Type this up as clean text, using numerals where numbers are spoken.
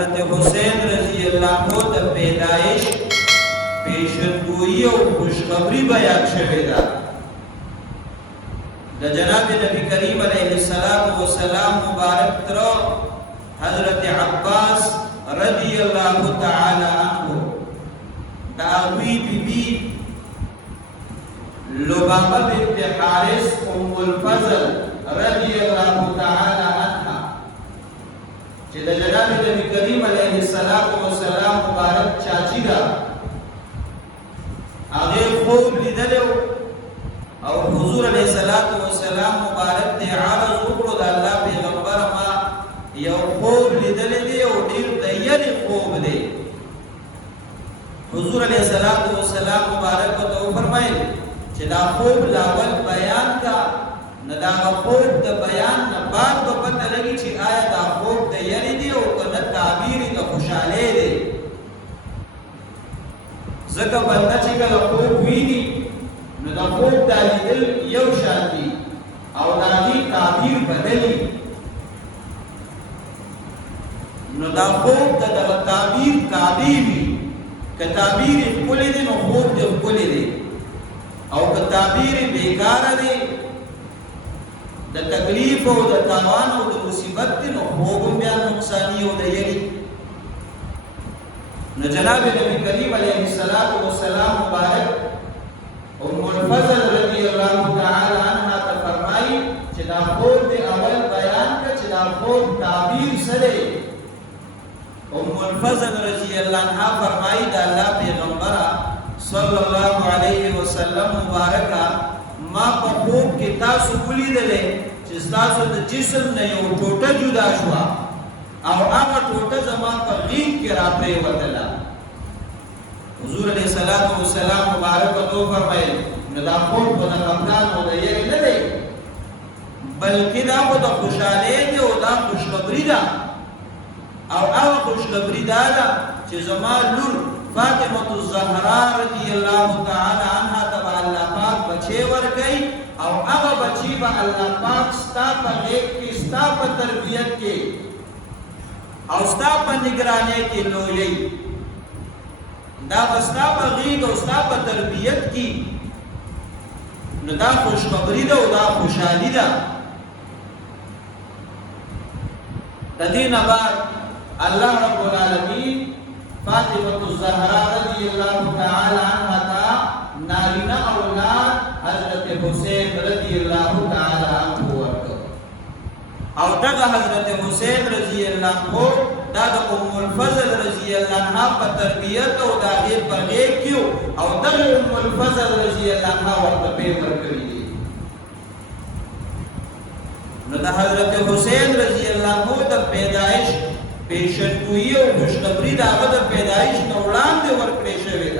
حضرت حسین رضی اللہ عنہ د پیدائش پیشنگوئی او خوشخبری بیان شوی دا د جناب نبی کریم علیہ السلام مبارک تر حضرت عباس رضی اللہ تعالی عنہ داوی بی بی لبابہ بنت حارث ام الفضل رضی اللہ تعالی عنہ چې د جناب نبی کریم علیہ السلام مبارک چاچی دا هغه خوب لیدلو او حضور علیہ السلام مبارک ته عرض وکړو د الله پیغمبر ما یو خوب لیدلې دی او ډیر دایره خوب دی حضور علیہ السلام مبارک ته فرمایل چې دا خوب لاول بیان کا نه دا خوب د بیان نه بعد په پته لګي چې آیا دا خوب د یری دی او کنه تعبیر د خوشاله دی زکه بنده چې کله خوب ویني نو دا خوب د لیدل یو شانتي او دا دی تعبیر بدلی نو دا خوب د تعبیر تعبیری که تعبیر خپل دی نو خوب د خپل دی او که تعبیر بیکار دی د تکلیف او د تاوان او د مصیبت دی نو خوب بیا نقصانی او د یری نو جناب نبی کریم علیہ السلام مبارک ام الفضل رضی اللہ تعالی عنہ ته فرمایي چې دا خوب دی اول بیان کړه چې دا خوب تعبیر سره ام الفضل رضی اللہ عنہ فرمایي دا الله پیغمبر صلی الله علیه وسلم مبارکا ما په خوب کې تاسو ولیدلې چې تاسو د جسم نه یو ټوټه جدا شو او هغه ټوټه زما په غیږ کې را پریوتله حضور علیہ السلام مبارک تو فرمایي نو دا خوب په خپلان او د یې نه دی بلکې دا په خوشاله دی او دا خوشخبری ده او هغه خوشخبری ده چې زما لور فاطمه الزهرا رضی الله تعالی عنها تبع الله پاک بچي ورګي او هغه بچي به الله پاک ستا په لیک کې ستا په تربيت کې او ستا په نگرانی کې لوی دا ستا په غیږ او ستا په تربيت کې نو دا خوشخبری ده او دا خوشحالي ده د دې نه بعد الله رب العالمین فاطمه الزهرا رضی اللہ تعالی عنہ تا نارینه اولاد حضرت حسین رضی اللہ تعالی عنہ ورکو او دغه حضرت حسین رضی اللہ عنہ دا د ام الفضل رضی اللہ عنہ په تربیت او د هغه په غیږ کې او دغه ام الفضل رضی اللہ عنہ ورته پیغمبر کړی دی نو د حضرت حسین رضی اللہ عنہ د پیدائش پیشنگوئی او خوشخبری د هغه د پیدایش نه وړاندې ورکړې شوې ده